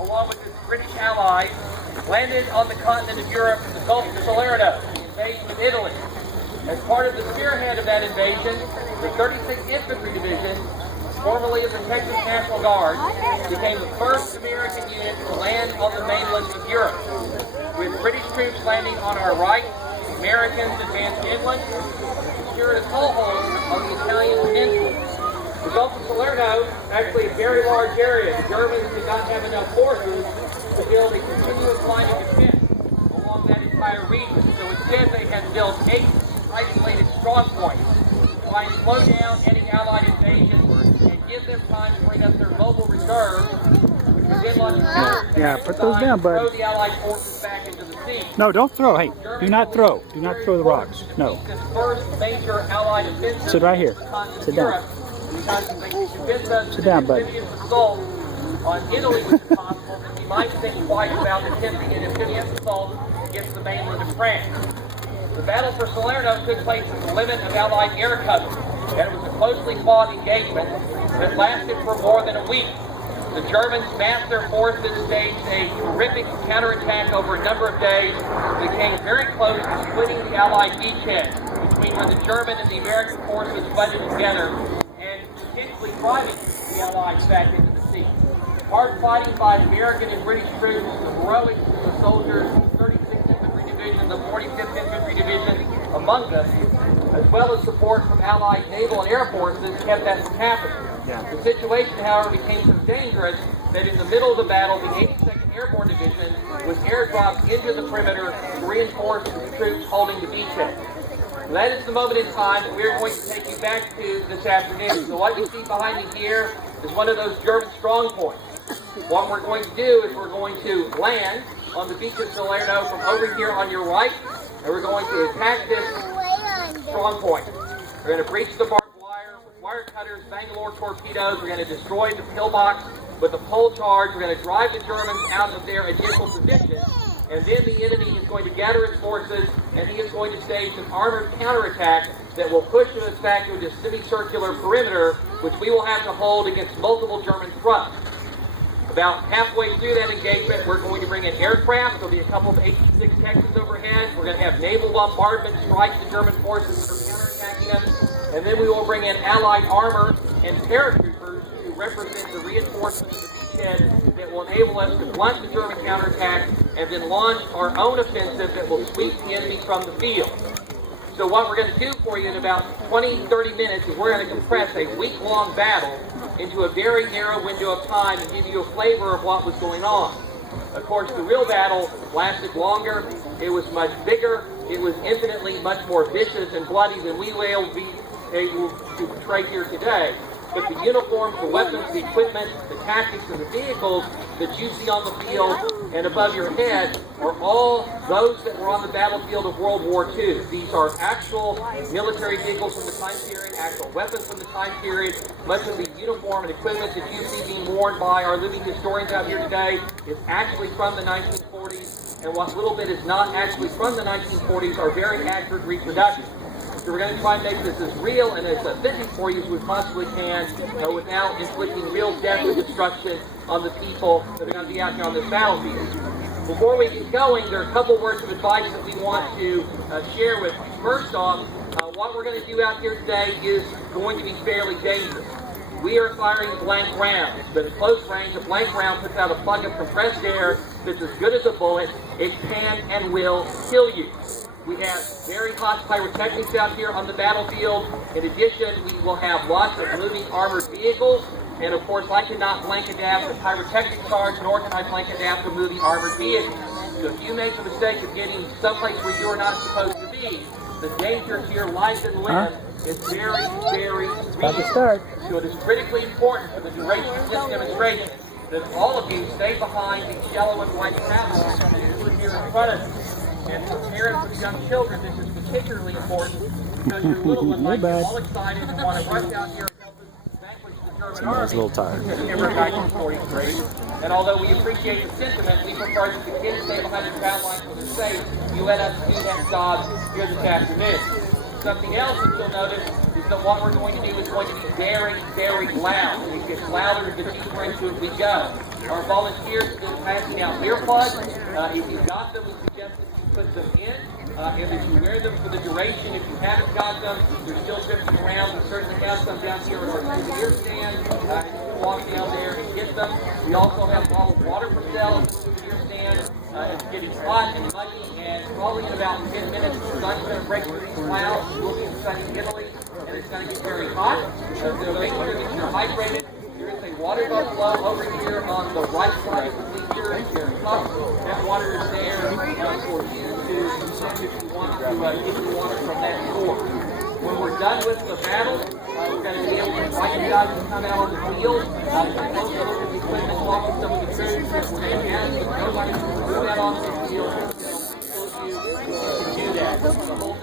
along with his British allies, landed on the continent of Europe in the Gulf of Solerno, the invasion of Italy. As part of the spearhead of that invasion, the 36th Infantry Division, formerly of the Texas National Guard, became the first American unit to land on the mainland of Europe. With British troops landing on our right, the Americans advanced inland and secured a toehold on the Italian peninsula. The Gulf of Solerno, actually a very large area. The Germans did not have enough forces to build a continuous line of defense along that entire region. So instead they had built 8 isolated strong points to try and slow down any Allied invasion and give them time to bring up their mobile reserves, which would then launch counterattacks. Yeah, put those down, bud. Throw the Allied forces back into the sea. No, don't throw. Hey, do not throw. Do not throw the rocks. No. This first major Allied offensive. Sit right here. Sit down. Sit down, bud. Assault on Italy was impossible, and we might think twice about attempting an amphibious assault against the mainland of France. The battle for Solerno took place at the limit of Allied air cover, and it was a closely fought engagement that lasted for more than a week. The Germans massed their forces, staged a terrific counterattack over a number of days. They came very close to splitting the Allied beachhead between when the German and the American forces butted together and potentially driving the Allies back into the sea. Hard fighting by American and British troops, the heroics of the soldiers, the 36th Infantry Division, the 45th Infantry Division among them, as well as support from Allied naval and air forces, kept that from happening. Yeah. The situation, however, became so dangerous that in the middle of the battle, the 82nd Airborne Division was airdropped into the perimeter to reinforce the troops holding the beachhead. And that is the moment in time that we're going to take you back to this afternoon. So what you see behind me here is one of those German strong points. What we're going to do is we're going to land on the beach of Solerno from over here on your right, and we're going to attack this strong point. We're going to breach the barbed wire with wire cutters, Bangalore torpedoes. We're going to destroy the pillbox with a pole charge. We're going to drive the Germans out of their initial position, and then the enemy is going to gather its forces, and he is going to stage an armored counterattack that will push us back into a semicircular perimeter, which we will have to hold against multiple German thrusts. About halfway through that engagement, we're going to bring in aircraft. There'll be a couple of H-6 Texans overhead. We're going to have naval bombardment strike the German forces that are counterattacking us. And then we will bring in Allied armor and paratroopers to represent the reinforcement of the beachhead that will enable us to blunt the German counterattack and then launch our own offensive that will sweep the enemy from the field. So what we're going to do for you in about 20-30 minutes is we're going to compress a week-long battle into a very narrow window of time and give you a flavor of what was going on. Of course, the real battle lasted longer. It was much bigger. It was infinitely much more vicious and bloody than we will be able to portray here today. But the uniforms, the weapons, the equipment, the tactics, and the vehicles that you see on the field and above your head are all those that were on the battlefield of World War II. These are actual military vehicles from the time period, actual weapons from the time period. Much of the uniform and equipment that you see being worn by our living historians out here today is actually from the 1940s, and what little bit is not actually from the 1940s are very accurate reproductions. So we're going to try and make this as real and as authentic for you as we possibly can without inflicting real death and destruction on the people that are going to be out here on this battlefield. Before we get going, there are a couple words of advice that we want to share with you. First off, what we're going to do out here today is going to be fairly dangerous. We are firing blank rounds, but at close range, a blank round puts out a plug of compressed air that's as good as a bullet. It can and will kill you. We have very hot pyrotechnics out here on the battlefield. In addition, we will have lots of moving armored vehicles. And of course, I cannot blank adapt a pyrotechnic charge, nor can I blank adapt a moving armored vehicle. So if you make the mistake of getting someplace where you are not supposed to be, the danger to your life and limb is very, very real. So it is critically important for the duration of this demonstration that all of you stay behind these yellow and white tablets that here in front of you. And for parents with young children, this is particularly important because your little one might get all excited and want to rush out here and help us vanquish the German army. A little tired. September 1943. And although we appreciate the sentiment, we prefer that the kids stay behind the battle lines for their safe. You let us do that job here this afternoon. Something else that you'll notice is that what we're going to do is going to be very, very loud. It gets louder, it gets deeper into it as we go. Our volunteers have been passing out earplugs. If you've got them, we suggest that you put them in. And that you wear them for the duration. If you haven't got them, they're still drifting around. We certainly have some down here at our souvenir stand. You can walk down there and get them. We also have bottled water for sale at the souvenir stand. It's getting hot and muggy, and probably in about 10 minutes, the sun's going to break through these clouds. We'll be in sunny Italy, and it's going to get very hot. So make sure that you're hydrated. There is a water buffalo over here on the right side of the bleacher. That water is there for you to consume if you want to get your water from that source. When we're done with the battle, we're going to be able to invite you guys to come out on the field. You can also look at the equipment, talk with some of the crews that we're going to have. Nobody can do that on the field. You can do that. The whole